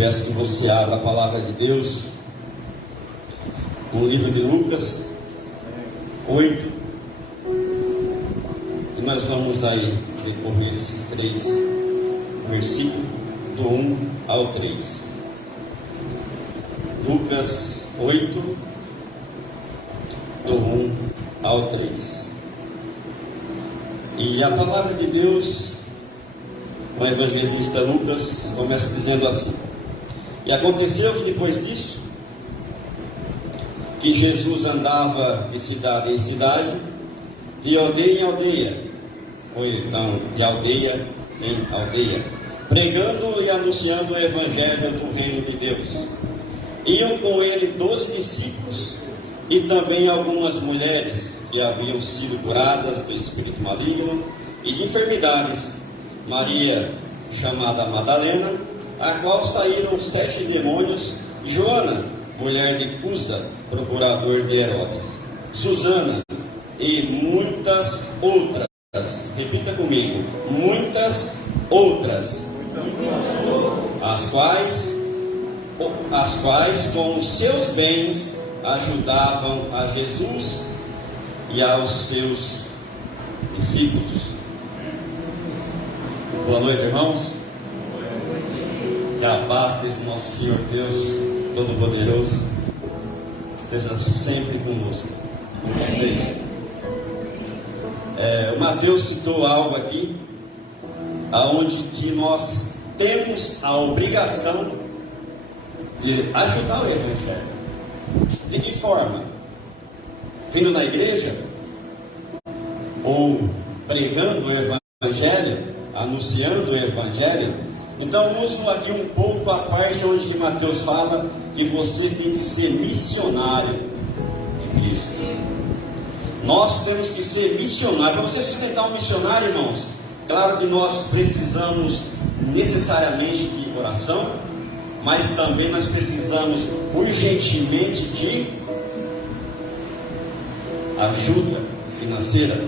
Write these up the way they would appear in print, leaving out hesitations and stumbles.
Peço que você abra a palavra de Deus no livro de Lucas 8. E nós vamos aí decorrer esses 3 versículos, do 1 ao 3. Lucas 8, do 1 ao 3. E a palavra de Deus, o evangelista Lucas começa dizendo assim: e aconteceu que depois disso, que Jesus andava de cidade em cidade, de aldeia em aldeia, ou então de aldeia em aldeia, pregando e anunciando o evangelho do reino de Deus. Iam com ele 12 discípulos e também algumas mulheres que haviam sido curadas do espírito maligno e de enfermidades. Maria, chamada Madalena, a qual saíram 7 demônios, Joana, mulher de Cusa, procurador de Herodes, Susana e muitas outras. Repita comigo: muitas outras, as quais com os seus bens ajudavam a Jesus e aos seus discípulos. Boa noite, irmãos. Que a paz desse nosso Senhor Deus Todo-Poderoso esteja sempre conosco, com vocês. O Mateus citou algo aqui, aonde que nós temos a obrigação de ajudar o evangelho. De que forma? Vindo na igreja, ou pregando o evangelho, anunciando o evangelho. Então uso aqui um pouco a parte onde Mateus fala que você tem que ser missionário de Cristo. Nós temos que ser missionário. Para você sustentar um missionário, irmãos, claro que nós precisamos necessariamente de oração, mas também nós precisamos urgentemente de ajuda financeira.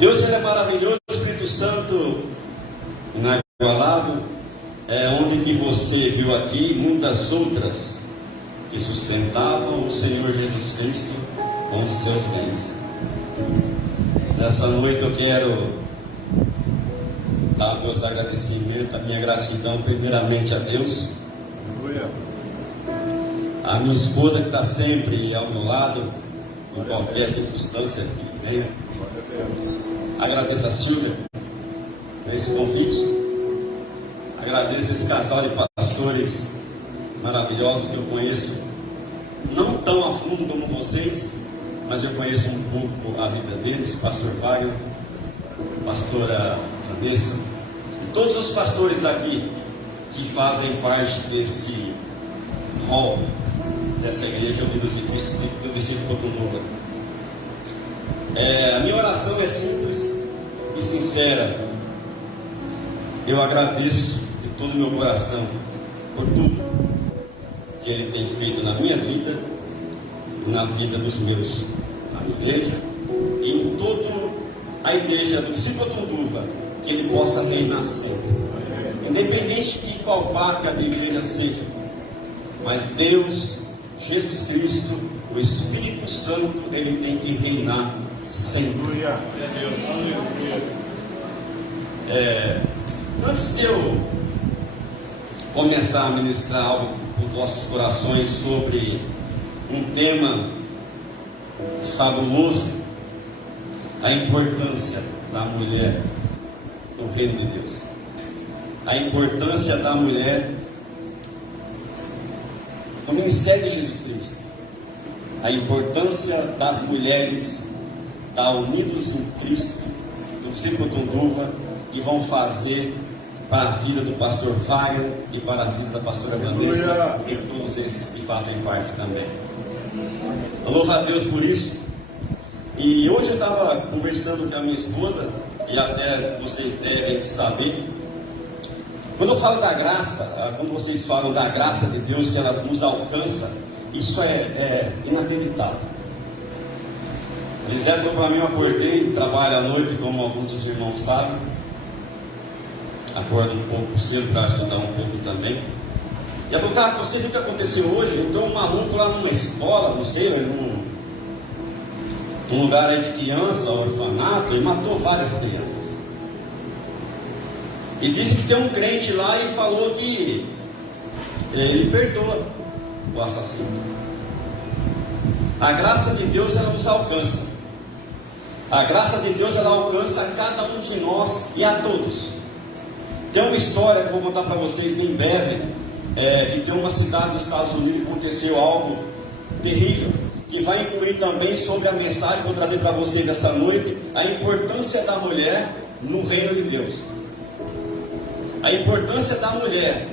Deus, ele é maravilhoso. O Espírito Santo inigualável, onde que você viu aqui muitas outras que sustentavam o Senhor Jesus Cristo com os seus bens. Nessa noite eu quero dar meus agradecimentos, a minha gratidão primeiramente a Deus, a minha esposa que está sempre ao meu lado em qualquer circunstância que venha. Agradeço a Silvia por esse convite. Agradeço esse casal de pastores maravilhosos que eu conheço, não tão a fundo como vocês, mas eu conheço um pouco a vida deles, o pastor Wagner, a pastora Vanessa, e todos os pastores aqui que fazem parte desse hall, dessa igreja Unidos em Cristo do Distrito de Cotunuva. A minha oração é simples e sincera. Eu agradeço de todo o meu coração por tudo que Ele tem feito na minha vida, na vida dos meus, na minha igreja e em toda a igreja do Distrito de Cotunuva, que Ele possa reinar sempre, independente de qual parte da igreja seja, mas Deus, Jesus Cristo, o Espírito Santo, Ele tem que reinar sempre. Antes de eu começar a ministrar algo nos vossos corações sobre um tema fabuloso, a importância da mulher no reino de Deus, a importância da mulher no ministério de Jesus Cristo, a importância das mulheres da Unidos em Cristo, do Discípulo Cotunuva, que vão fazer para a vida do pastor Wagner e para a vida da pastora Vanessa e todos esses que fazem parte também. Eu louvo a Deus por isso. E hoje eu estava conversando com a minha esposa, e até vocês devem saber, quando eu falo da graça, quando vocês falam da graça de Deus, que ela nos alcança, isso é inacreditável. Elisete falou para mim, eu acordei, trabalho à noite, como alguns dos irmãos sabem. acorda um pouco cedo para estudar um pouco também. E ela falou, cara, você viu o que aconteceu hoje? Entrou um maluco lá numa escola, não sei, num lugar aí de criança, orfanato, e matou várias crianças. E disse que tem um crente lá e falou que ele perdoa o assassino. A graça de Deus, ela nos alcança. A graça de Deus, ela alcança a cada um de nós e a todos. Tem uma história que eu vou contar para vocês bem breve, que tem uma cidade dos Estados Unidos que aconteceu algo terrível, que vai incluir também sobre a mensagem que eu vou trazer para vocês essa noite, a importância da mulher no reino de Deus. A importância da mulher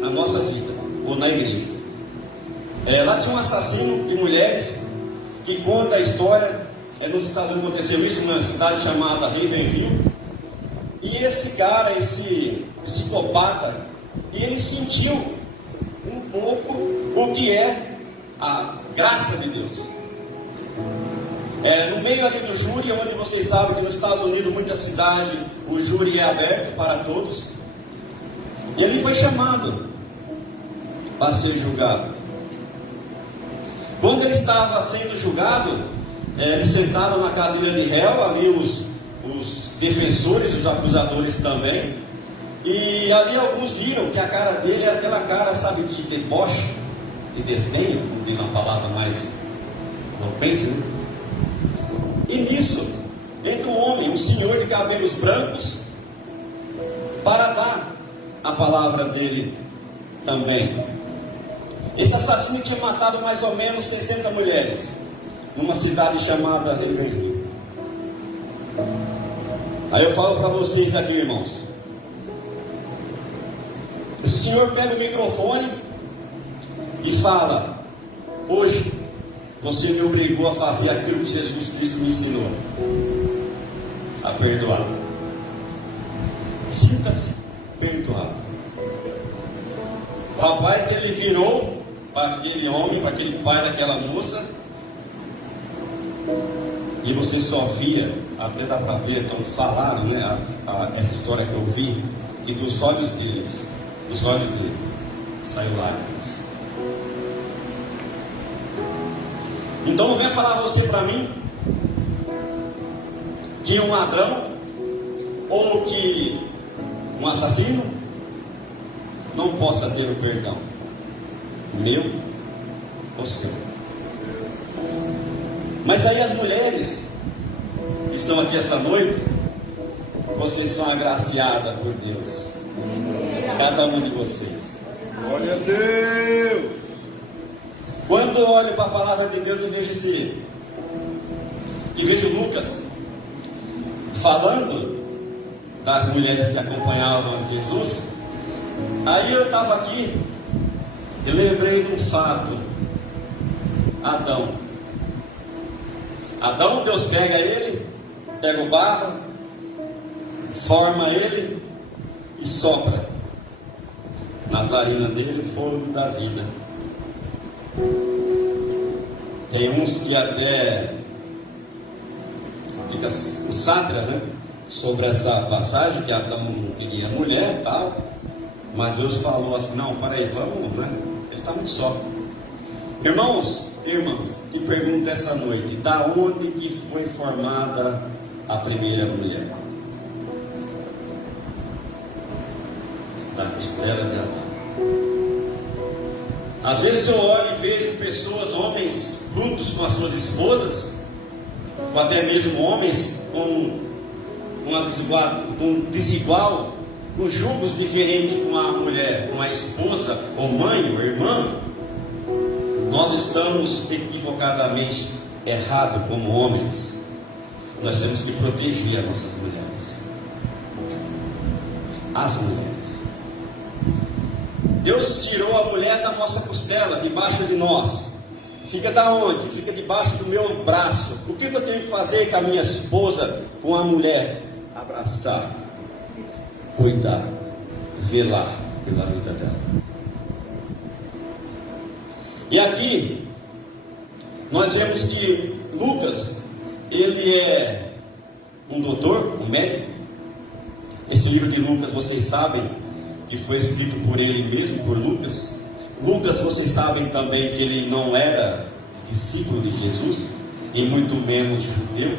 na nossa vida, ou na igreja. Lá tinha um assassino de mulheres, que conta a história, nos Estados Unidos aconteceu isso, numa cidade chamada Ravenhill, e esse cara, esse psicopata, ele sentiu um pouco o que é a graça de Deus. No meio ali do júri, onde vocês sabem que nos Estados Unidos, muita cidade, o júri é aberto para todos, e ele foi chamado para ser julgado. Quando ele estava sendo julgado, eles sentaram na cadeira de réu, ali os defensores, os acusadores também, e ali alguns viram que a cara dele era aquela cara, sabe, de deboche, de desdém, como diz uma palavra mais eloquente, né? E nisso, entra um homem, um senhor de cabelos brancos, para dar a palavra dele também. Esse assassino tinha matado mais ou menos 60 mulheres, numa cidade chamada Ravenhill. Aí eu falo para vocês aqui, irmãos. Esse senhor pega o microfone e fala: hoje você me obrigou a fazer aquilo que Jesus Cristo me ensinou, a perdoar. Sinta-se perdoado. O rapaz, ele virou para aquele homem, para aquele pai daquela moça, e você só via, até dá para ver, então falaram, né, essa história que eu vi, que dos olhos dele saiu lágrimas. Então não vem falar você para mim que um ladrão ou que um assassino não possa ter o perdão meu ou seu. Mas aí as mulheres que estão aqui essa noite, vocês são agraciadas por Deus, cada um de vocês. Glória a Deus. Quando eu olho para a palavra de Deus, eu vejo vejo Lucas falando das mulheres que acompanhavam Jesus. Aí eu estava aqui, eu lembrei de um fato. Adão, Deus pega ele, pega o barro, forma ele e sopra nas narinas dele o fogo da vida. Tem uns que até fica um sátira, né, sobre essa passagem, que Adão não queria mulher e tal, mas Deus falou assim: não, peraí, vamos, né? Ele está muito só. Irmãos, irmãs, te pergunto essa noite: da onde que foi formada a primeira mulher? Da costela de Adão. Às vezes eu olho e vejo pessoas, homens brutos com as suas esposas, ou até mesmo homens com julgos diferentes com a mulher, com a esposa, ou mãe, ou irmã. Nós estamos equivocadamente errados como homens. Nós temos que proteger as nossas mulheres. As mulheres. Deus tirou a mulher da nossa costela, debaixo de nós. Fica da onde? Fica debaixo do meu braço. O que eu tenho que fazer com a minha esposa, com a mulher? Abraçar, cuidar, velar pela vida dela. E aqui nós vemos que Lucas, ele é um doutor, um médico, Esse livro de Lucas, vocês sabem que foi escrito por ele mesmo, por Lucas. Lucas, vocês sabem também que ele não era discípulo de Jesus, e muito menos judeu.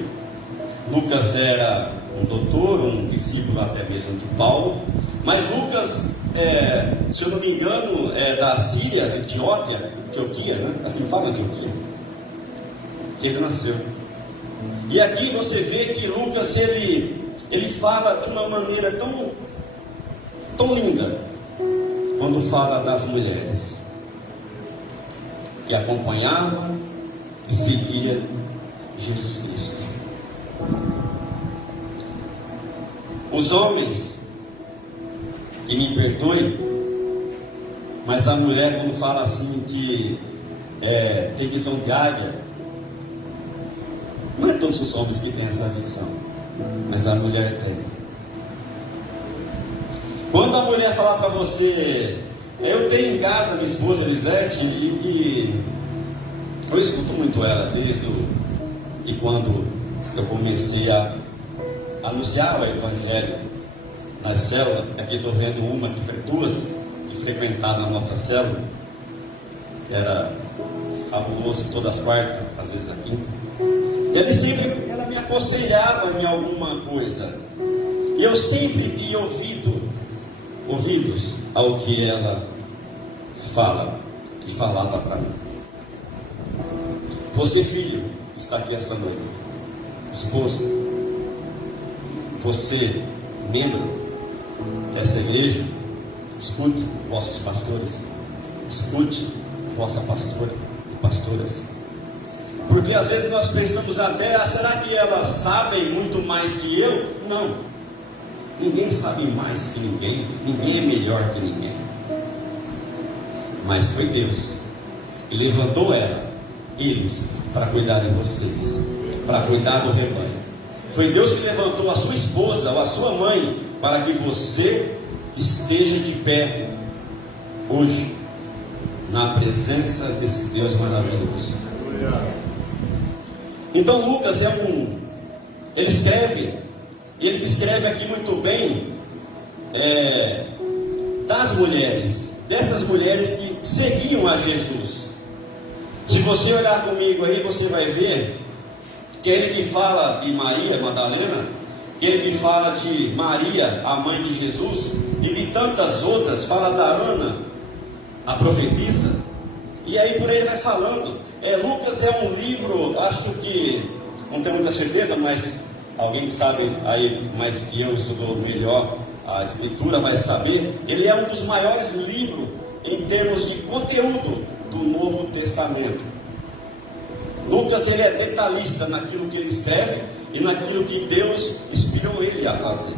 Lucas era um doutor, um discípulo até mesmo de Paulo. Mas Lucas, se eu não me engano, é da Síria, Antioquia, né? Assim não fala Antioquia, que ele nasceu. E aqui você vê que Lucas, ele fala de uma maneira tão linda, quando fala das mulheres que acompanhavam e seguiam Jesus Cristo. Os homens, que me perdoem, mas a mulher, quando fala assim que tem visão de águia, não é todos os homens que têm essa visão, mas a mulher tem. Quando a mulher falar para você, eu tenho em casa minha esposa Elisete, e eu escuto muito ela desde e quando eu comecei a anunciar o Evangelho nas células. Aqui estou vendo duas que frequentaram a nossa célula, que era fabuloso, todas as quartas, às vezes a quinta. Ela me aconselhava em alguma coisa, e eu sempre tinha ouvidos ao que ela fala e falava para mim. Você, filho, está aqui essa noite, esposo, você, membro dessa igreja, escute vossos pastores, escute vossa pastora e pastoras, porque às vezes nós pensamos até, será que elas sabem muito mais que eu? Não, ninguém sabe mais que ninguém, ninguém é melhor que ninguém, mas foi Deus que levantou eles para cuidar de vocês, para cuidar do rebanho. Foi Deus que levantou a sua esposa ou a sua mãe para que você esteja de pé hoje na presença desse Deus maravilhoso. Então Lucas ele descreve aqui muito bem das mulheres, dessas mulheres que seguiam a Jesus. Se você olhar comigo aí, você vai ver que ele que fala de Maria Madalena, que ele que fala de Maria, a mãe de Jesus, e de tantas outras, fala da Ana, a profetisa, e aí por aí vai falando. Lucas é um livro, acho que, não tenho muita certeza, mas alguém que sabe aí mais que eu, estudou melhor a escritura, vai saber, ele é um dos maiores livros em termos de conteúdo do Novo Testamento. Lucas, ele é detalhista naquilo que ele escreve e naquilo que Deus inspirou ele a fazer.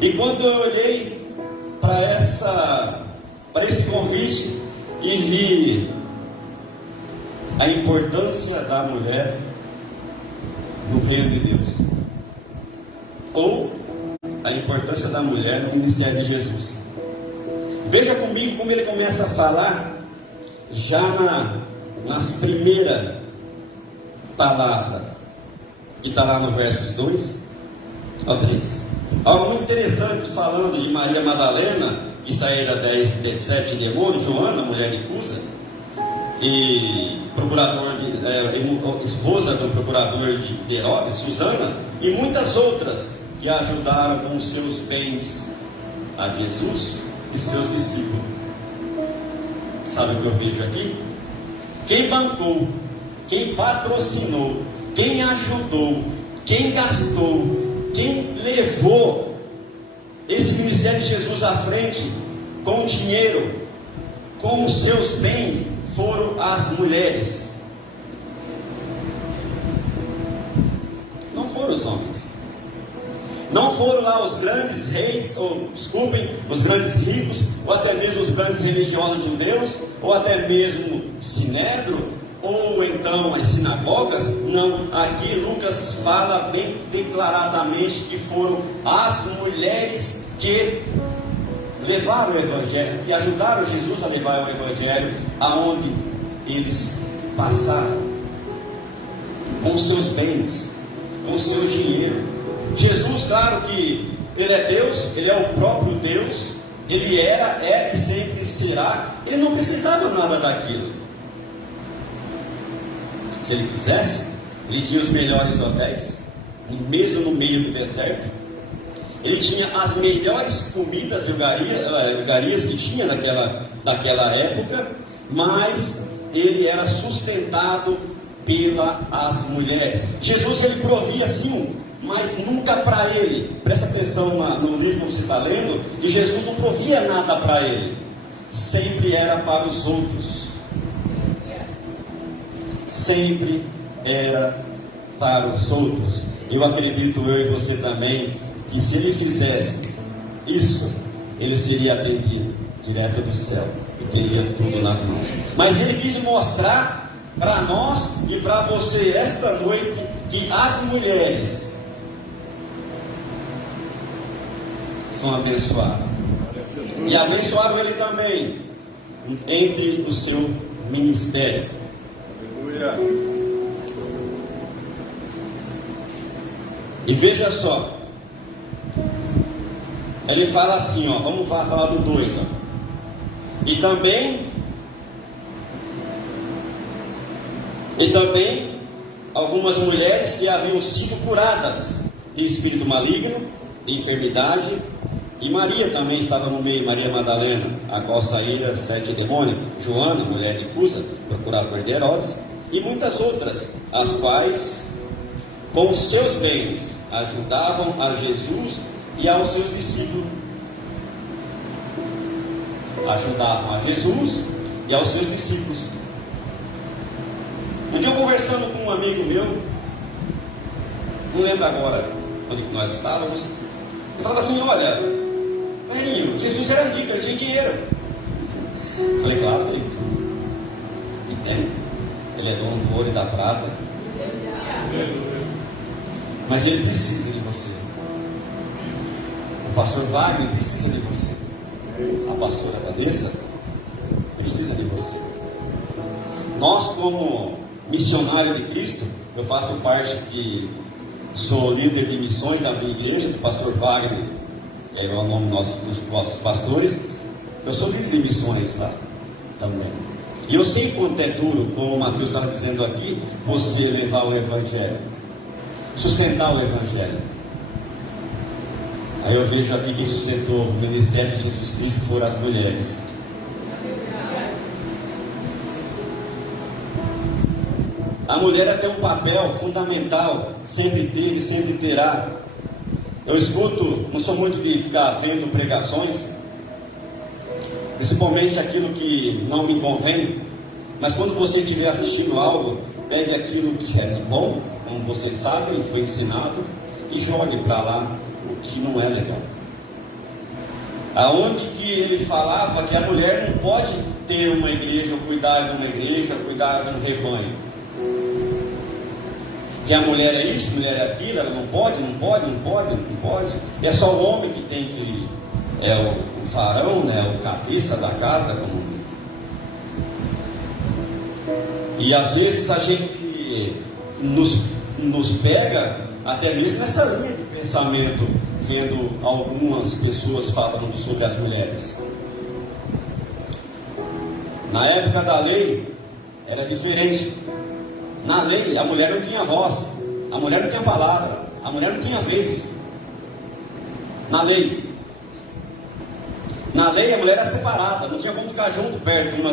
E quando eu olhei para esse convite e vi a importância da mulher no reino de Deus, ou a importância da mulher no ministério de Jesus, veja comigo como ele começa a falar já nas primeiras palavras, que está lá no versos 2 ao 3. Algo muito interessante, falando de Maria Madalena, que saíra 7 demônios, Joana, mulher de Cusa, e esposa do procurador de Herodes, Susana, e muitas outras que ajudaram com os seus bens a Jesus e seus discípulos. Sabe o que eu vejo aqui? Quem bancou, quem patrocinou, quem ajudou, quem gastou, quem levou esse ministério de Jesus à frente com dinheiro, com os seus bens, foram as mulheres. Não foram os homens. Não foram lá os grandes reis, os grandes ricos, ou até mesmo os grandes religiosos judeus, ou até mesmo Sinédrio, ou então as sinagogas. Não, aqui Lucas fala bem declaradamente que foram as mulheres que levaram o Evangelho, que ajudaram Jesus a levar o Evangelho aonde eles passaram, com seus bens, com seu dinheiro, Jesus, claro que Ele é Deus, Ele é o próprio Deus, Ele era, é e sempre será. Ele não precisava nada daquilo. Se Ele quisesse, Ele tinha os melhores hotéis, mesmo no meio do deserto. Ele tinha as melhores comidas e iguarias que tinha daquela época, mas Ele era sustentado pelas mulheres. Jesus, Ele provia sim, mas nunca para Ele. Presta atenção no livro que você está lendo, que Jesus não provia nada para Ele, sempre era para os outros. Sempre era para os outros. Eu acredito, eu e você também, que se Ele fizesse isso, Ele seria atendido direto do céu e teria tudo nas mãos. Mas Ele quis mostrar para nós e para você esta noite que as mulheres são abençoadas, e abençoaram Ele também entre o seu ministério. Aleluia. E veja só, ele fala assim, ó, vamos falar do 2, ó. E também algumas mulheres que haviam sido curadas de espírito maligno, de enfermidade, e Maria também estava no meio, Maria Madalena, a qual saíra 7 demônios, Joana, mulher de Cusa, procurada por Herodes, e muitas outras, as quais com os seus bens ajudavam a Jesus e aos seus discípulos. Ajudavam a Jesus e aos seus discípulos. Um dia, conversando com um amigo meu, não lembro agora onde nós estávamos, eu falava assim: olha, velhinho, Jesus era rico, ele tinha dinheiro. Eu falei: claro, ele tem. Ele é dono do ouro e da prata. Mas ele precisa de você. O pastor Wagner precisa de você. A pastora Vanessa precisa de você. Nós, como missionário de Cristo, eu faço parte sou líder de missões da minha igreja, do pastor Wagner, que é o nome dos nossos pastores. Eu sou líder de missões lá também. E eu sei quanto é duro, como o Mateus estava dizendo aqui, você levar o Evangelho, sustentar o Evangelho. Aí eu vejo aqui quem sustentou o ministério de Jesus Cristo foram as mulheres. A mulher tem um papel fundamental, sempre teve, sempre terá. Eu escuto, não sou muito de ficar vendo pregações, principalmente aquilo que não me convém, mas quando você estiver assistindo algo, pegue aquilo que é bom, como você sabe, foi ensinado, e jogue para lá o que não é legal. Aonde que ele falava que a mulher não pode ter uma igreja, cuidar de uma igreja, cuidar de um rebanho. Que a mulher é isso, mulher é aquilo, ela não pode. É só o homem que tem que... É o farão, né? O cabeça da casa. E às vezes a gente nos pega até mesmo nessa linha de pensamento, vendo algumas pessoas falando sobre as mulheres. Na época da lei era diferente. Na lei a mulher não tinha voz, a mulher não tinha palavra, a mulher não tinha vez. Na lei a mulher era separada, não tinha como ficar junto perto uma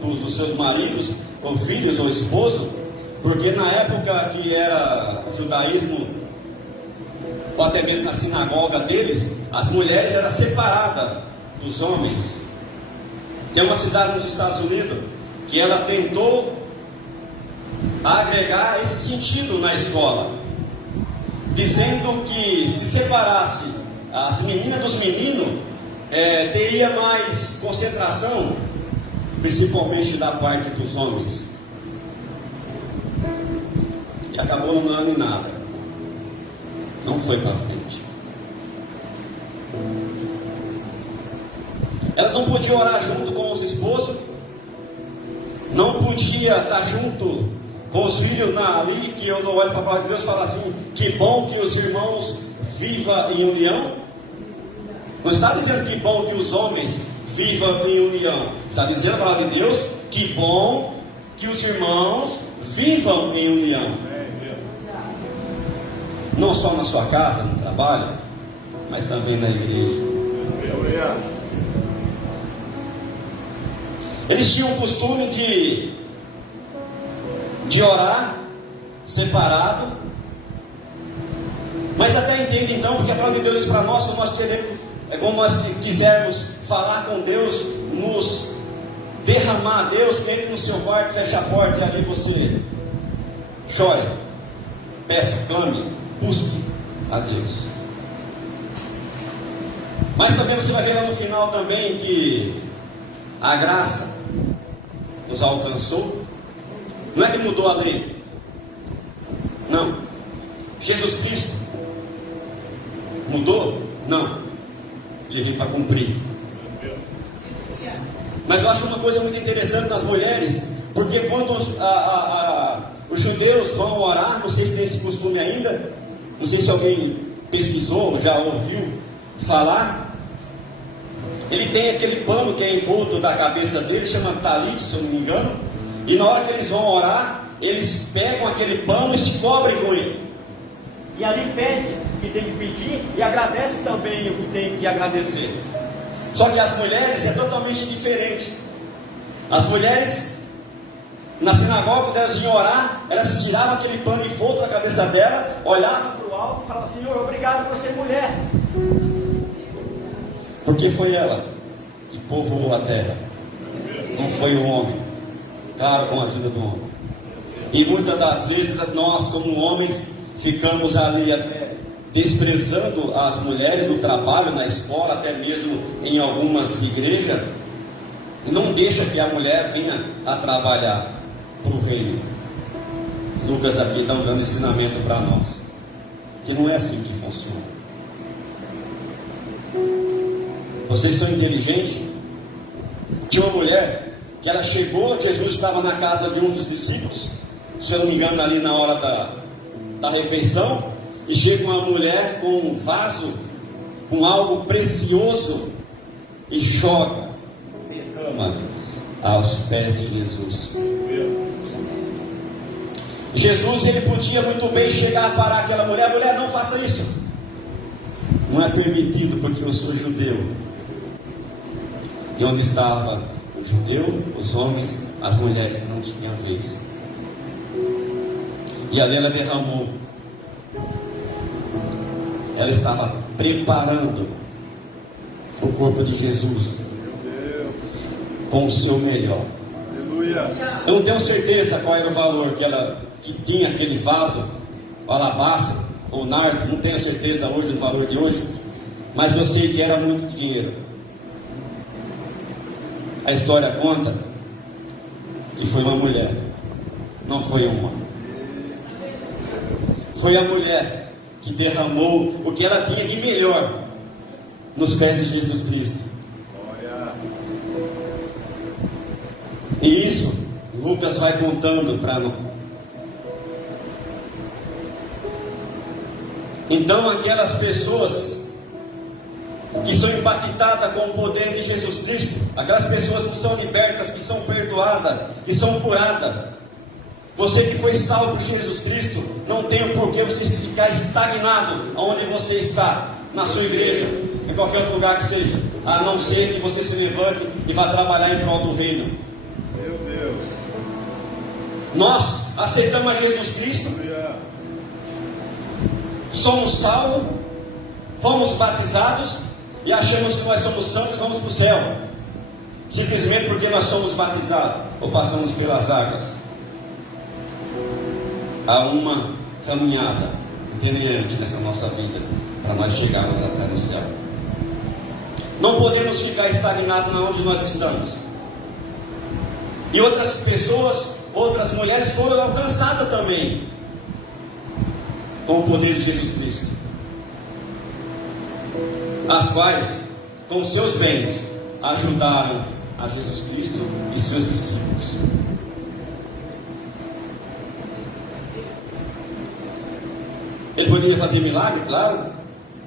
dos seus maridos, ou filhos, ou esposo, porque na época que era o judaísmo, ou até mesmo na sinagoga deles, as mulheres eram separadas dos homens. Tem uma cidade nos Estados Unidos que ela tentou agregar esse sentido na escola, dizendo que se separasse as meninas dos meninos, teria mais concentração, principalmente da parte dos homens. E acabou não dando em nada, não foi para frente. Elas não podiam orar junto com os esposos, não podia estar junto com os filhos ali, que eu não olho para a palavra de Deus e falo assim: que bom que os irmãos viva em união? Não está dizendo que bom que os homens vivam em união. Está dizendo a palavra de Deus que bom que os irmãos vivam em união. Não só na sua casa, no trabalho, mas também na igreja. Eles tinham o costume de orar separado, mas até entende então, porque a palavra de Deus diz para nós, como nós queremos, é como nós quisermos falar com Deus, nos derramar a Deus, entre no seu quarto, feche a porta e ali você chore, peça, clame, busque a Deus. Mas também você vai ver lá no final também que a graça nos alcançou. Não é que mudou a lei, não. Jesus Cristo mudou? Não. Ele veio para cumprir. Mas eu acho uma coisa muito interessante nas mulheres, porque quando os judeus vão orar, não sei se tem esse costume ainda, não sei se alguém pesquisou, já ouviu falar, ele tem aquele pano que é envolto da cabeça dele, chama talit, se eu não me engano, e na hora que eles vão orar, eles pegam aquele pano e se cobrem com ele, e ali pede o que tem que pedir e agradece também o que tem que agradecer. Só que as mulheres é totalmente diferente. As mulheres na sinagoga, quando elas iam orar, elas tiravam aquele pano envolto da cabeça dela, olhavam para o alto e falavam: Senhor, obrigado por ser mulher, porque foi ela que povoou a terra, não foi o homem. Claro, com a ajuda do homem. E muitas das vezes nós, como homens, ficamos ali até desprezando as mulheres no trabalho, na escola, até mesmo em algumas igrejas, e não deixa que a mulher venha a trabalhar para o reino. Lucas aqui está dando ensinamento para nós, que não é assim que funciona. Vocês são inteligentes? Tinha uma mulher que ela chegou, Jesus estava na casa de um dos discípulos, se eu não me engano ali na hora da refeição, e chega uma mulher com um vaso, com algo precioso, e joga, derrama aos pés de Jesus. Jesus, ele podia muito bem chegar a parar aquela mulher: mulher, não faça isso, não é permitido, porque eu sou judeu. E onde estava o judeu, os homens, as mulheres não tinham vez. E ali ela derramou. Ela estava preparando o corpo de Jesus com o seu melhor. Eu não tenho certeza qual era o valor que tinha aquele vaso, o alabastro ou nardo, não tenho certeza hoje do valor de hoje, mas eu sei que era muito dinheiro. A história conta que foi uma mulher, não foi um homem. Foi a mulher que derramou o que ela tinha de melhor nos pés de Jesus Cristo. E isso Lucas vai contando para nós. Então aquelas pessoas que são impactadas com o poder de Jesus Cristo, aquelas pessoas que são libertas, que são perdoadas, que são curadas, você que foi salvo por Jesus Cristo, não tem o porquê você ficar estagnado onde você está, na sua igreja, em qualquer outro lugar que seja, a não ser que você se levante e vá trabalhar em prol do reino. Meu Deus. Nós aceitamos a Jesus Cristo, somos salvos, fomos batizados e achamos que nós somos santos e vamos para o céu, simplesmente porque nós somos batizados ou passamos pelas águas. Há uma caminhada itinerante nessa nossa vida para nós chegarmos até no céu. Não podemos ficar estagnados na onde nós estamos. E outras pessoas, outras mulheres foram alcançadas também com o poder de Jesus Cristo, as quais com seus bens ajudaram a Jesus Cristo e seus discípulos. Ele poderia fazer milagre, claro,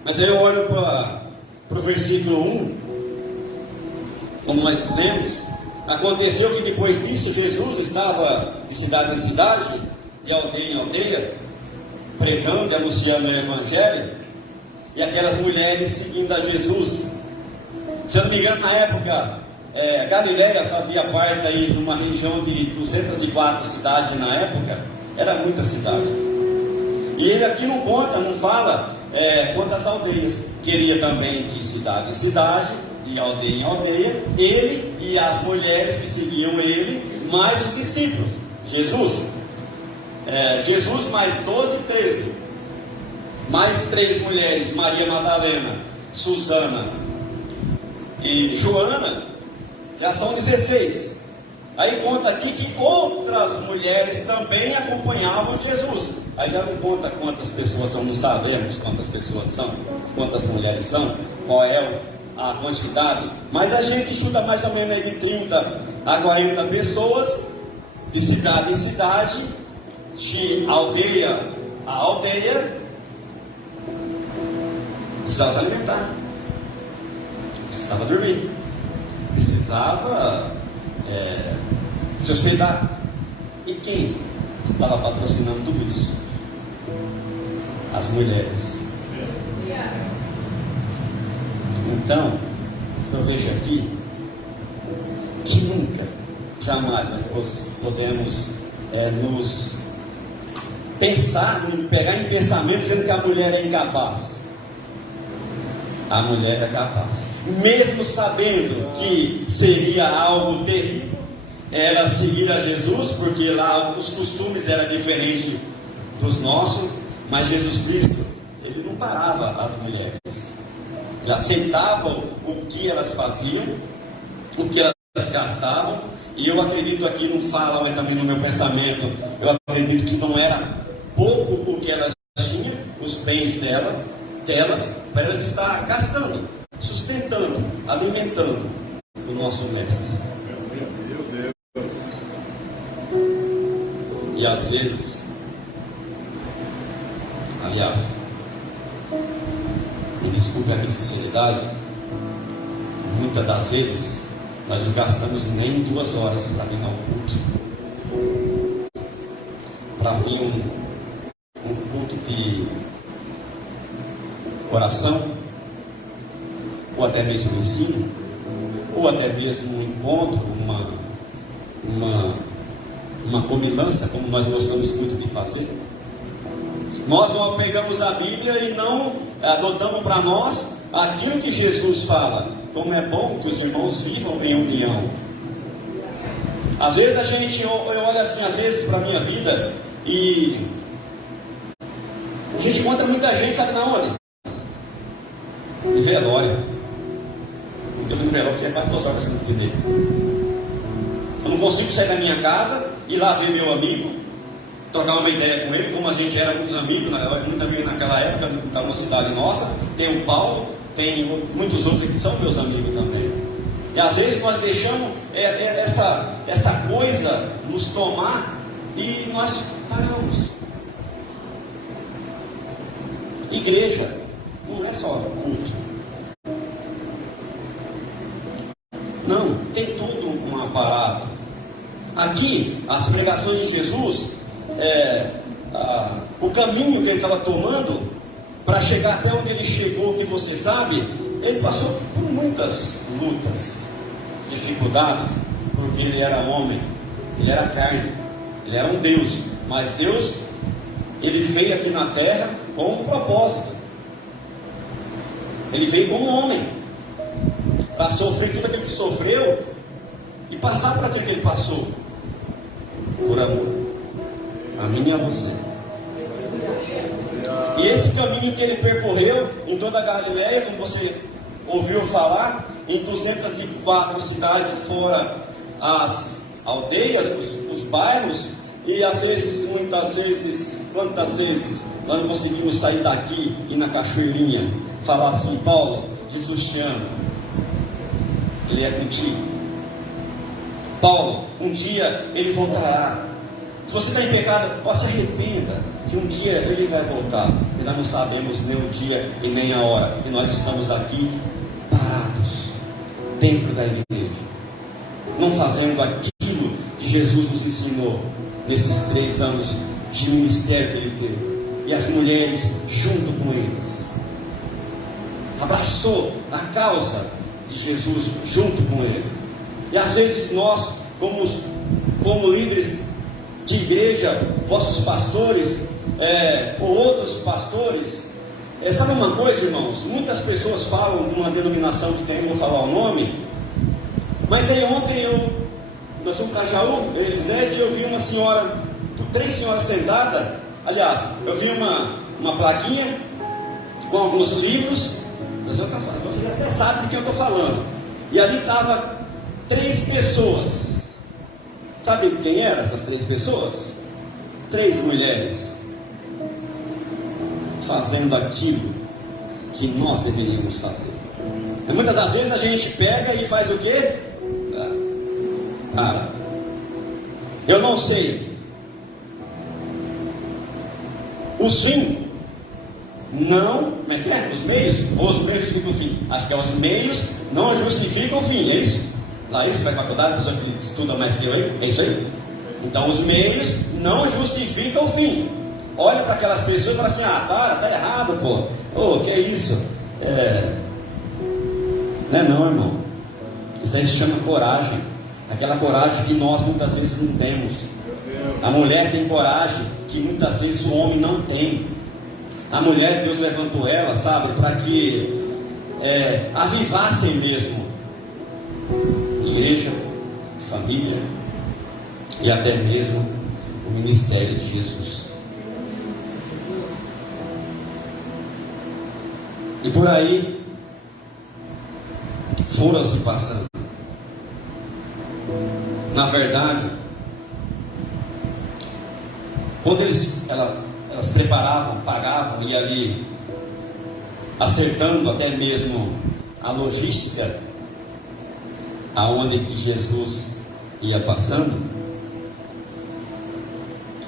Mas aí eu olho para o versículo 1, como nós lemos. Aconteceu que depois disso Jesus estava de cidade em cidade, de aldeia em aldeia, pregando e anunciando o Evangelho, e aquelas mulheres seguindo a Jesus. Se eu não me engano, na época, Galileia fazia parte aí de uma região de 204 cidades na época, era muita cidade. E ele aqui não conta, não fala quantas aldeias. Queria também de cidade em cidade, de aldeia em aldeia, ele e as mulheres que seguiam ele, mais os discípulos. Jesus mais 12, 13, mais 3 mulheres, Maria Madalena, Susana e Joana, já são 16. Aí conta aqui que outras mulheres também acompanhavam Jesus. Aí já não conta quantas pessoas são, não sabemos quantas pessoas são, quantas mulheres são, qual é a quantidade, mas a gente chuta mais ou menos aí de 30 a 40 pessoas, de cidade em cidade, de aldeia a aldeia. Precisava se alimentar, precisava dormir, precisava se hospedar. E quem estava patrocinando tudo isso? As mulheres. Então, eu vejo aqui que nunca, jamais nós podemos nos pensar, pegar em pensamento dizendo que a mulher é incapaz. A mulher é capaz, mesmo sabendo que seria algo terrível ela seguir a Jesus, porque lá os costumes eram diferentes dos nossos, mas Jesus Cristo, ele não parava as mulheres, ele aceitava o que elas faziam, o que elas gastavam. E eu acredito aqui, não fala, mas também no meu pensamento, eu acredito que não era pouco o que elas tinham, os bens delas, para elas estar gastando, sustentando, alimentando o nosso mestre. E às vezes, aliás, me desculpe a minha sinceridade, muitas das vezes nós não gastamos nem 2 horas para vir ao culto, para vir um culto de oração, ou até mesmo um ensino, ou até mesmo um encontro, uma comilança, como nós gostamos muito de fazer. Nós não pegamos a Bíblia e não adotamos para nós aquilo que Jesus fala, como é bom que os irmãos vivam em união. Às vezes a gente olha assim, às vezes para a minha vida, e a gente encontra muita gente, sabe na onde? De velório. Eu fui no velório, fiquei quase 2 horas sem entender. Eu não consigo sair da minha casa, ir lá ver meu amigo, trocar uma ideia com ele, como a gente era muitos amigos, também naquela época, estava numa cidade nossa. Tem o Paulo, tem muitos outros que são meus amigos também. E às vezes nós deixamos essa coisa nos tomar e nós paramos. Igreja não é só culto. Não, tem todo um aparato. Aqui, as pregações de Jesus, o caminho que ele estava tomando para chegar até onde ele chegou, que você sabe, ele passou por muitas lutas, dificuldades, porque ele era homem, ele era carne, ele era um Deus, mas Deus, ele veio aqui na terra com um propósito. Ele veio como homem, para sofrer tudo aquilo que sofreu e passar por aquilo que ele passou, por amor a mim e a você. E esse caminho que ele percorreu em toda a Galileia, como você ouviu falar, em 204 cidades, fora as aldeias, os bairros, e às vezes, muitas vezes, quantas vezes nós não conseguimos sair daqui e na cachoeirinha falar assim: Paulo, Jesus te ama, ele é contigo. Paulo, um dia ele voltará. Se você está em pecado, se arrependa. que um dia Ele vai voltar, e nós não sabemos nem o dia e nem a hora, e nós estamos aqui parados, dentro da igreja, não fazendo aquilo que Jesus nos ensinou, nesses 3 anos de ministério que Ele teve, e as mulheres junto com eles, abraçou a causa de Jesus junto com Ele. E às vezes nós, como líderes de igreja, vossos pastores, ou outros pastores, sabe uma coisa, irmãos? Muitas pessoas falam de uma denominação que tem, vou falar o nome, mas aí ontem nós fomos para Jaú, Elisete, eu vi uma senhora, 3 senhoras sentadas, aliás, eu vi uma plaquinha com alguns livros, você até sabe de quem eu estou falando, e ali estava 3 pessoas. Sabe quem eram essas 3 pessoas? 3 mulheres fazendo aquilo que nós deveríamos fazer. E muitas das vezes a gente pega e faz o quê? Cara, eu não sei. Os fins não, como é que é? Os meios justificam o fim. Acho que é os meios não justificam o fim, é isso? Lá isso vai faculdade, a pessoa que estuda mais que eu aí, é isso aí? Então os meios não justificam o fim. Olha para aquelas pessoas e fala assim, tá errado, pô. Que é isso? Não é não, irmão. Isso aí se chama coragem. Aquela coragem que nós muitas vezes não temos. A mulher tem coragem que muitas vezes o homem não tem. A mulher, Deus levantou ela, sabe, para que avivassem mesmo igreja, família e até mesmo o ministério de Jesus. E por aí foram se passando. Na verdade, quando elas preparavam, pagavam, e ali acertando até mesmo a logística aonde que Jesus ia passando,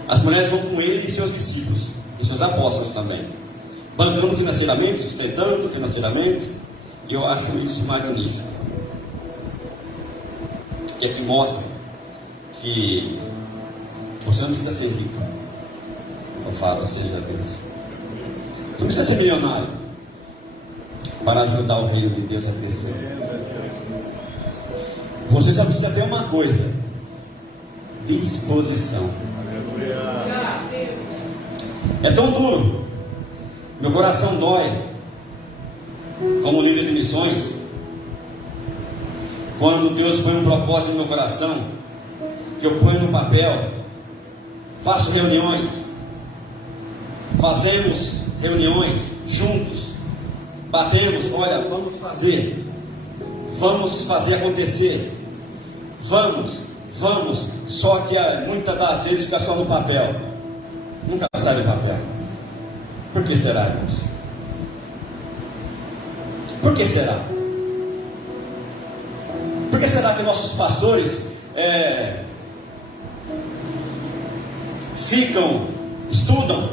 as mulheres vão com ele e seus discípulos e seus apóstolos também, bancando financeiramente, sustentando financeiramente, e eu acho isso magnífico, que aqui mostra que você não precisa ser rico. Louvado seja Deus. Não precisa ser milionário para ajudar o reino de Deus a crescer. Você só precisa ter uma coisa: disposição. É tão duro, meu coração dói como líder de missões, quando Deus põe um propósito no meu coração, que eu ponho no papel, faço reuniões, fazemos reuniões juntos, batemos, olha, vamos fazer acontecer, vamos, só que muitas das vezes fica só no papel, nunca sai do papel. Por que será, irmãos? Por que será? Por que será que nossos pastores estudam,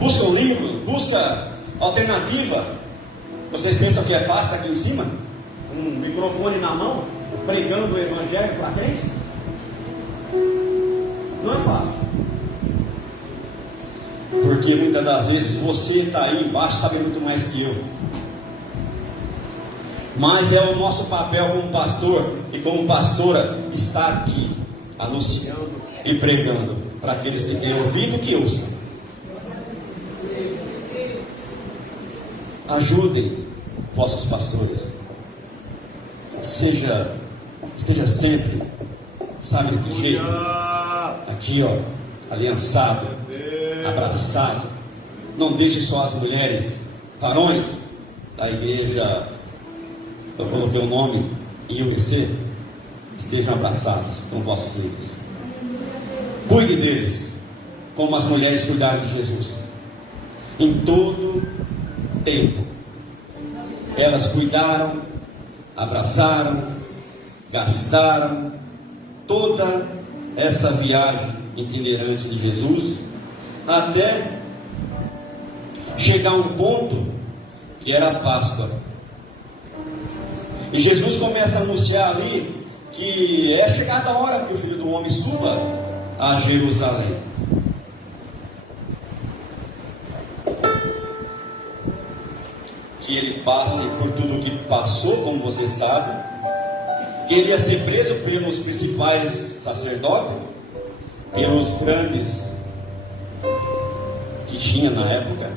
buscam livro, buscam alternativa? Vocês pensam que é fácil estar aqui em cima, com um microfone na mão, pregando o evangelho para crentes? Não é fácil. Porque muitas das vezes você está aí embaixo, sabe muito mais que eu. Mas é o nosso papel como pastor e como pastora estar aqui, anunciando e pregando para aqueles que têm ouvido, que ouçam. Ajudem vossos pastores. Esteja sempre, sabe de que jeito? Aqui, aliançado, abraçado. Não deixe só as mulheres, varões da igreja, eu coloquei o nome IUBC, estejam abraçados com vossos líderes. Cuide deles, como as mulheres cuidaram de Jesus. Em todo tempo, elas cuidaram, abraçaram, gastaram toda essa viagem itinerante de Jesus, até chegar a um ponto que era a Páscoa. E Jesus começa a anunciar ali que é chegada a hora que o Filho do Homem suba a Jerusalém. Que ele passe por tudo o que passou, como você sabe, que ele ia ser preso pelos principais sacerdotes, pelos grandes que tinha na época,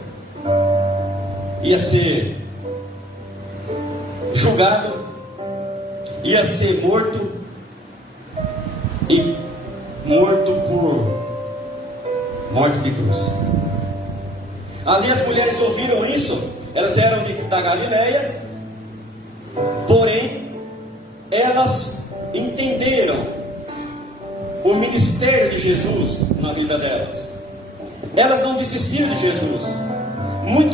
ia ser julgado, ia ser morto, e morto por morte de cruz. Ali as mulheres ouviram isso. Elas eram da Galileia, porém elas entenderam o ministério de Jesus na vida delas. Elas não desistiram de Jesus. Muitos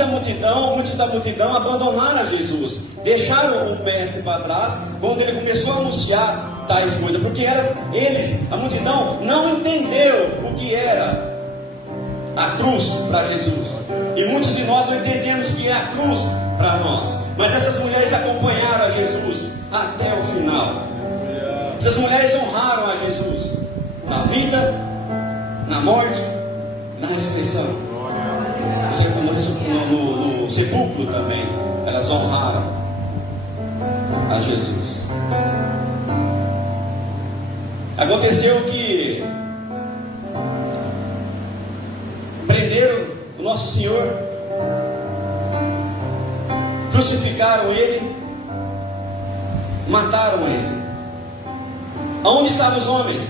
da multidão abandonaram Jesus, deixaram o mestre para trás quando ele começou a anunciar tais coisas, porque a multidão não entendeu o que era a cruz para Jesus. E muitos de nós não entendemos que é a cruz para nós. Mas essas mulheres acompanharam a Jesus até o final. Essas mulheres honraram a Jesus na vida, na morte, na ressurreição. No sepulcro também, elas honraram a Jesus. Aconteceu que prenderam o nosso Senhor, crucificaram Ele, mataram Ele. Aonde estavam os homens?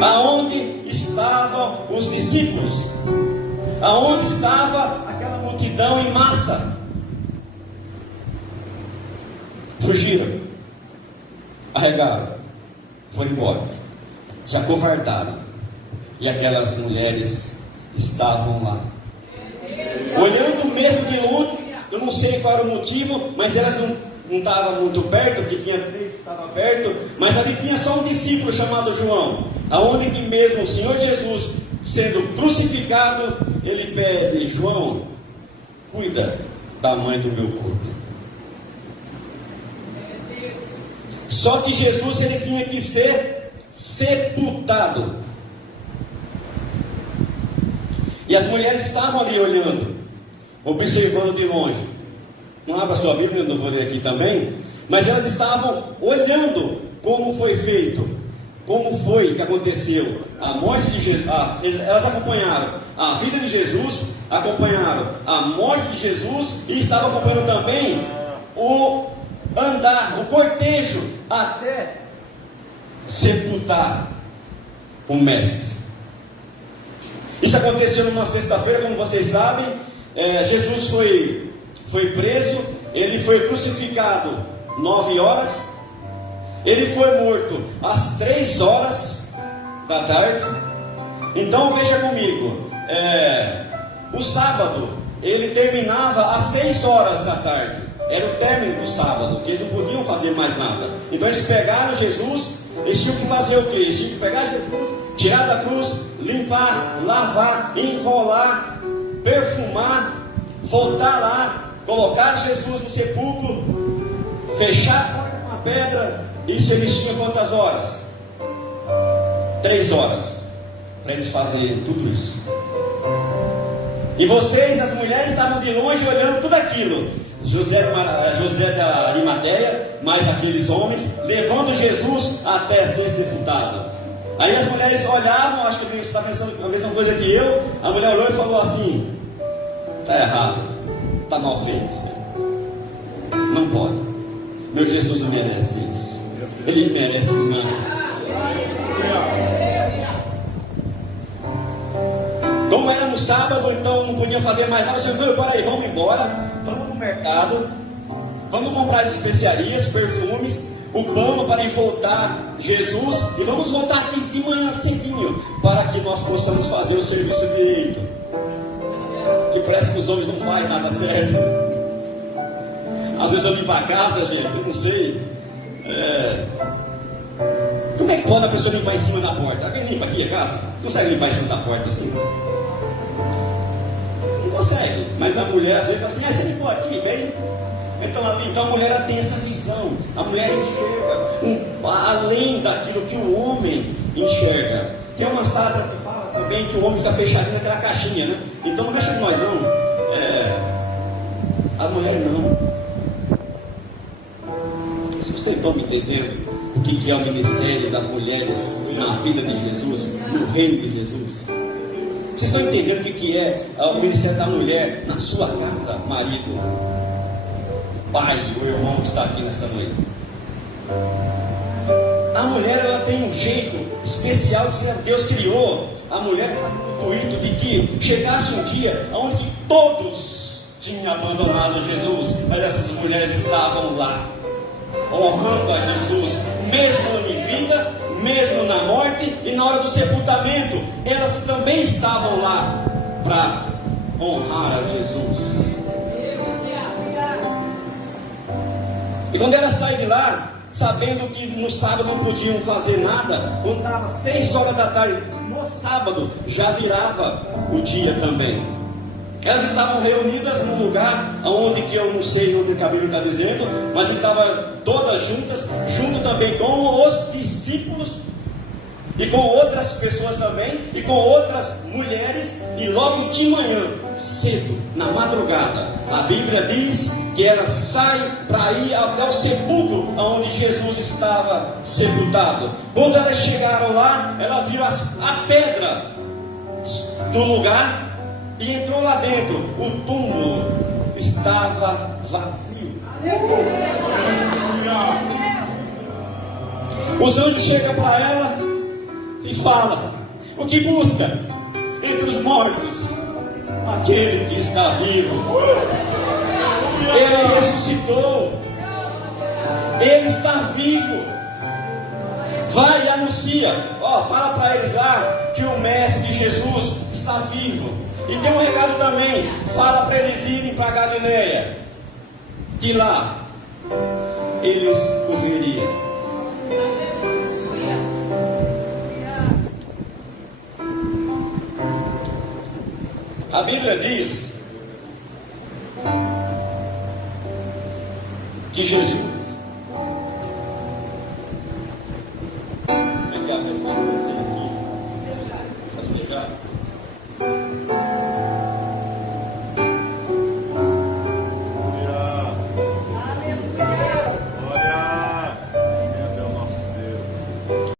Aonde estavam os discípulos? Aonde estava aquela multidão em massa? Fugiram, arregaram, foram embora, se acovardaram. E aquelas mulheres estavam lá, olhando mesmo de longe. Eu não sei qual era o motivo, mas elas não estavam muito perto, porque tinha três que estavam perto, mas ali tinha só um discípulo chamado João, aonde que mesmo o Senhor Jesus sendo crucificado, ele pede: João, cuida da mãe do meu corpo. Só que Jesus, ele tinha que ser sepultado. E as mulheres estavam ali olhando, observando de longe. Não abra sua Bíblia, eu não vou ler aqui também. Mas elas estavam olhando como foi feito, como foi que aconteceu a morte de Jesus. Elas acompanharam a vida de Jesus, acompanharam a morte de Jesus, e estavam acompanhando também o andar, o cortejo, até sepultar o mestre. Isso aconteceu numa sexta-feira, como vocês sabem. Jesus foi preso, ele foi crucificado 9 horas, ele foi morto às 3 horas da tarde. Então veja comigo, o sábado ele terminava às 6 horas da tarde, era o término do sábado, que eles não podiam fazer mais nada. Então eles pegaram Jesus, eles tinham que fazer o quê? Eles tinham que pegar Jesus, tirar da cruz, limpar, lavar, enrolar, perfumar, voltar lá, colocar Jesus no sepulcro, fechar a porta com uma pedra. Isso eles tinham quantas horas? 3 horas para eles fazerem tudo isso. E vocês, as mulheres, estavam de longe olhando tudo aquilo. José da Arimateia, mais aqueles homens, levando Jesus até ser sepultado. Aí as mulheres olhavam, acho que você está pensando a mesma coisa que eu. A mulher olhou e falou assim: está errado, está mal feito, Senhor. Não pode. Meu Jesus não merece isso. Ele merece mais. Como era no sábado, então não podiam fazer mais nada. Você viu, para aí, vamos embora, vamos no mercado, vamos comprar as especiarias, perfumes, o pano para envoltar Jesus, e vamos voltar aqui de manhã cedinho, para que nós possamos fazer o serviço direito. Que parece que os homens não fazem nada certo. Às vezes eu vim para casa, gente, eu não sei. Como é pode a pessoa limpar em cima da porta? Alguém limpa aqui a casa? Consegue limpar em cima da porta assim? Não consegue. Mas a mulher às vezes fala assim, você limpou aqui, bem? Então a mulher ela tem essa visão. A mulher enxerga além daquilo que o homem enxerga. Tem uma sábia que fala também que o homem fica fechadinho naquela caixinha, né? Então não mexe com nós não. A mulher não. Se vocês estão me entendendo o que é o ministério das mulheres na vida de Jesus, no reino de Jesus, vocês estão entendendo o que é o ministério da mulher na sua casa, marido, pai, o irmão que está aqui nessa noite? A mulher ela tem um jeito especial de ser. Deus criou a mulher com o intuito de que chegasse um dia onde todos tinham abandonado Jesus, mas essas mulheres estavam lá, honrando a Jesus, mesmo em vida, mesmo na morte e na hora do sepultamento, elas também estavam lá para honrar a Jesus. E quando elas saíram de lá, sabendo que no sábado não podiam fazer nada, quando dava 6 horas da tarde, no sábado já virava o dia também. Elas estavam reunidas num lugar onde que eu não sei onde a Bíblia está dizendo, mas estavam todas juntas, junto também com os discípulos e com outras pessoas também, e com outras mulheres, e logo de manhã, cedo, na madrugada, a Bíblia diz que ela sai para ir até o sepulcro onde Jesus estava sepultado. Quando elas chegaram lá, ela viu a pedra do lugar e entrou lá dentro. O túmulo estava vazio. Os anjos chegam para ela e falam: o que busca entre os mortos? Aquele que está vivo. Ele ressuscitou. Ele está vivo. Vai e anuncia. Fala para eles lá que o mestre de Jesus está vivo. E tem um recado também. Fala para eles irem para Galileia, que lá eles o veriam. A Bíblia diz que Jesus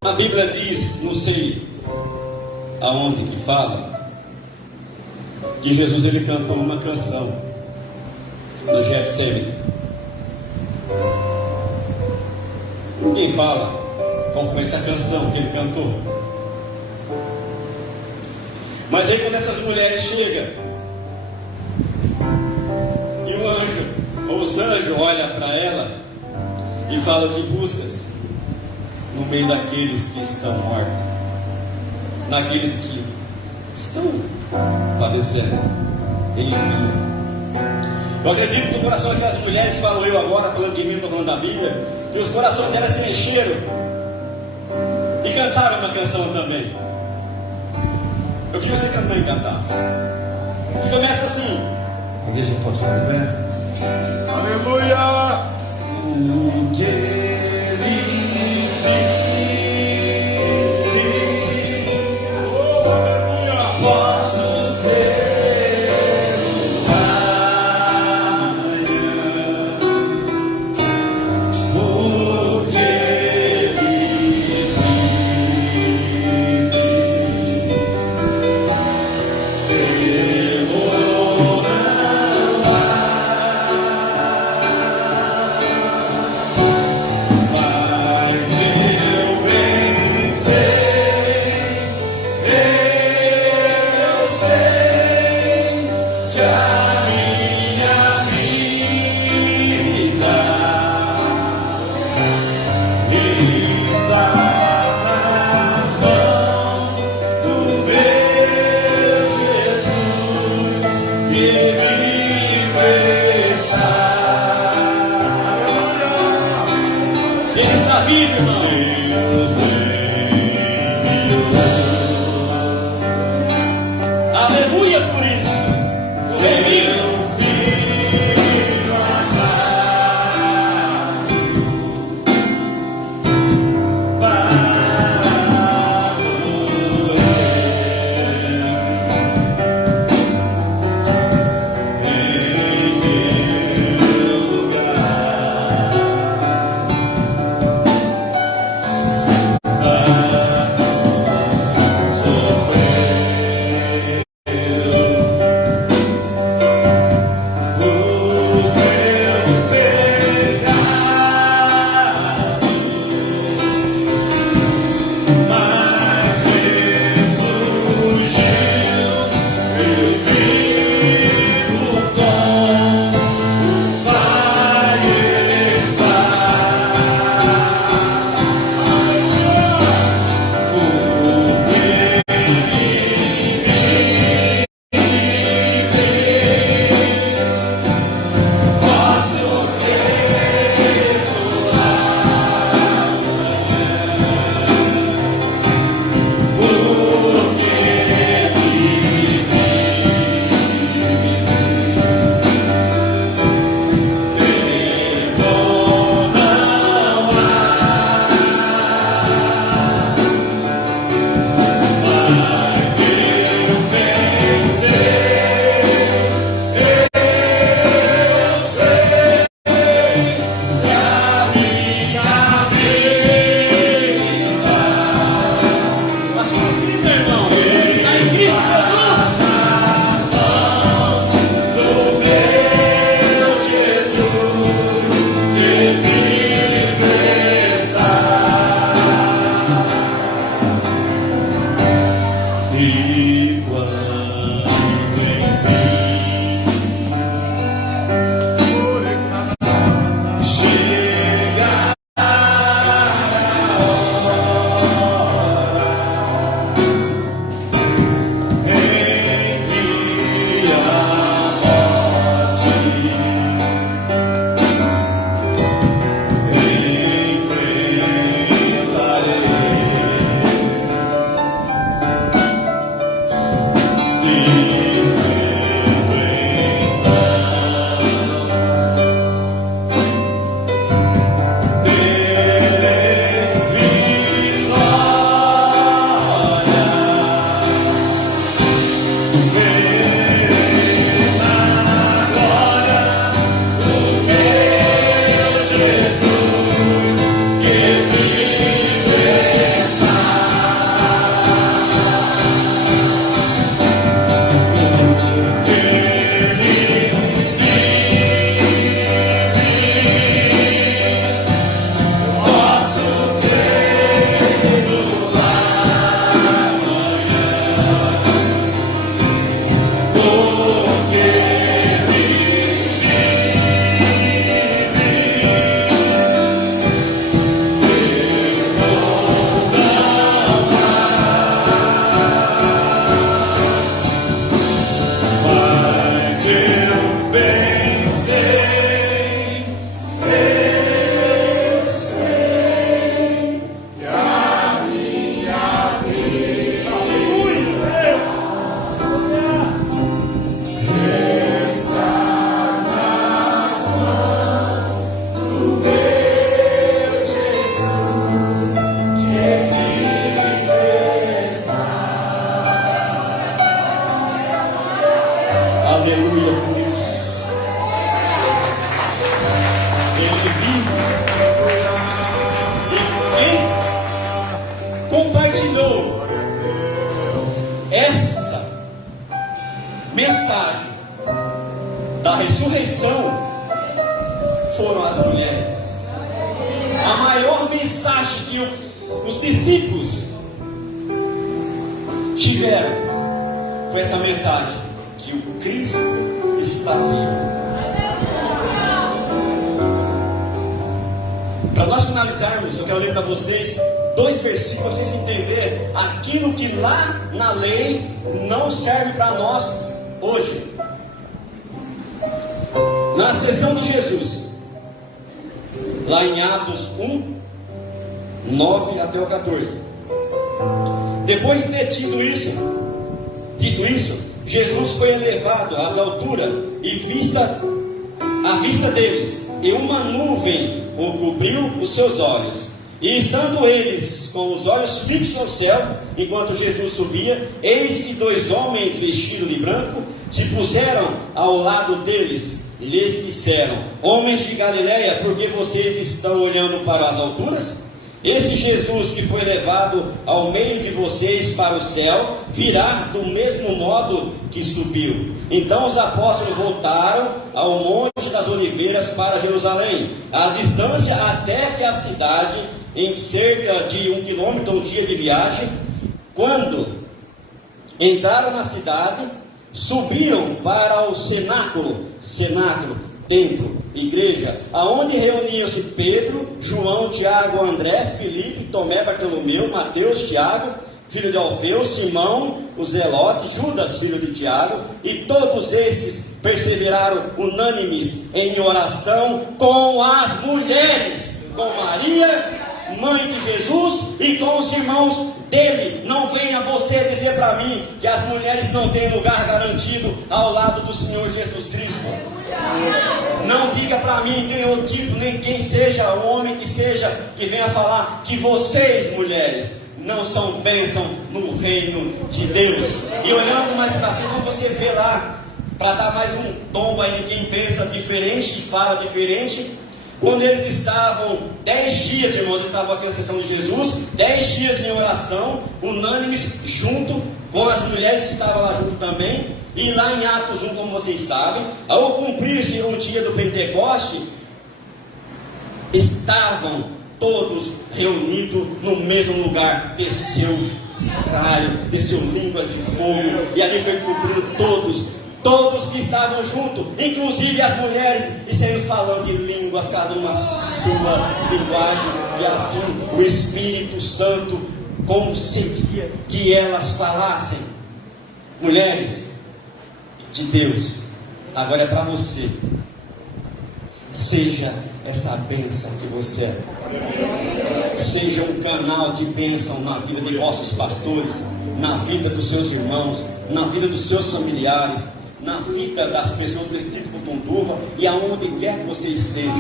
a Bíblia diz, não sei aonde que fala, que Jesus ele cantou uma canção no Getsemane. Ninguém fala qual foi essa canção que ele cantou. Mas aí quando essas mulheres chegam e o anjo, ou os anjos olham para ela e falam: que buscas no meio daqueles que estão mortos, naqueles que estão padecendo em vida. Eu acredito que o coração daquelas mulheres, falo eu agora, falando de mim, estou falando da Bíblia, que os corações delas se encheram e cantaram uma canção também. Eu queria que você também cantasse. E começa assim. A igreja pode ficar de pé? Aleluia! O que ele posso ter amanhã, porque ele demorou mas eu pensei, eu sei que a minha vida está nas mãos do meu Jesus, que vivo está. Ele está vivo, irmão. Deus vem. mensagem da ressurreição foram as mulheres. A maior mensagem que os discípulos tiveram foi essa mensagem, que o Cristo está vivo. Para nós finalizarmos, eu quero ler para vocês 2 versículos para vocês entenderem aquilo que lá na lei não serve para nós hoje. Na ascensão de Jesus, lá em Atos 1, 9 até o 14. Depois de ter dito isso, Jesus foi elevado às alturas e à vista deles, e uma nuvem o cobriu os seus olhos. E estando eles com os olhos fixos ao céu, enquanto Jesus subia, eis que 2 homens vestidos de branco se puseram ao lado deles. Lhes disseram: homens de Galiléia, por que vocês estão olhando para as alturas? Esse Jesus que foi levado ao meio de vocês para o céu, virá do mesmo modo que subiu. Então os apóstolos voltaram ao Monte das Oliveiras para Jerusalém, a distância até que a cidade, em cerca de 1 quilômetro, um dia de viagem. Quando entraram na cidade, subiram para o cenáculo, templo, igreja, aonde reuniam-se Pedro, João, Tiago, André, Filipe, Tomé, Bartolomeu, Mateus, Tiago, filho de Alfeu, Simão, o Zelote, Judas, filho de Tiago, e todos estes perseveraram unânimes em oração com as mulheres, com Maria, mãe de Jesus, e com os irmãos dele. Não venha você dizer para mim que as mulheres não têm lugar garantido ao lado do Senhor Jesus Cristo. Não diga para mim, nem o tipo, nem quem seja, o homem que seja, que venha falar que vocês, mulheres, não são bênção no reino de Deus. E olhando mais para cima, quando você vê lá, para dar mais um tombo aí, quem pensa diferente e fala diferente, quando eles estavam 10 dias, irmãos, estavam aqui na sessão de Jesus, 10 dias em oração, unânimes, junto com as mulheres que estavam lá junto também. E lá em Atos 1, como vocês sabem, ao cumprir-se o dia do Pentecoste, estavam todos reunidos no mesmo lugar. Desceu raio, desceu línguas de fogo, e ali foi cobrindo todos que estavam juntos, inclusive as mulheres, e saindo falando de línguas, cada uma sua linguagem, e assim o Espírito Santo conseguia que elas falassem. Mulheres de Deus, agora é para você. Seja essa bênção que você é. Seja um canal de bênção na vida de vossos pastores, na vida dos seus irmãos, na vida dos seus familiares, na vida das pessoas desse tipo de Tonduva e aonde quer que você esteja.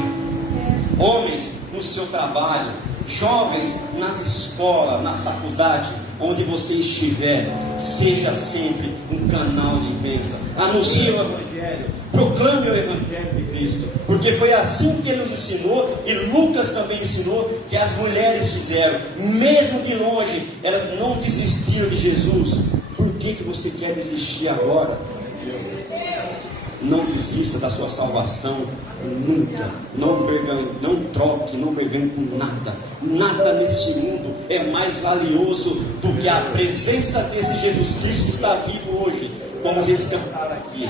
Homens no seu trabalho, jovens nas escolas, na faculdade, onde você estiver, seja sempre um canal de bênção. Anuncie o Evangelho, proclame o Evangelho de Cristo, porque foi assim que Ele nos ensinou, e Lucas também ensinou, que as mulheres fizeram, mesmo de longe, elas não desistiram de Jesus. Por que você quer desistir agora? Não desista da sua salvação nunca. Não troque, não berganhe com nada. Nada neste mundo é mais valioso do que a presença desse Jesus Cristo que está vivo hoje, como eles cantaram aqui.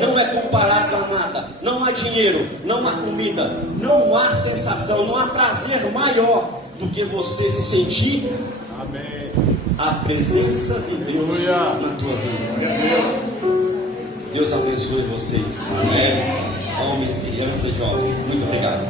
Não é comparado a nada. Não há dinheiro, não há comida, não há sensação, não há prazer maior do que você se sentir a presença de Deus na tua vida. Deus abençoe vocês, mulheres, homens, crianças, jovens. Muito obrigado.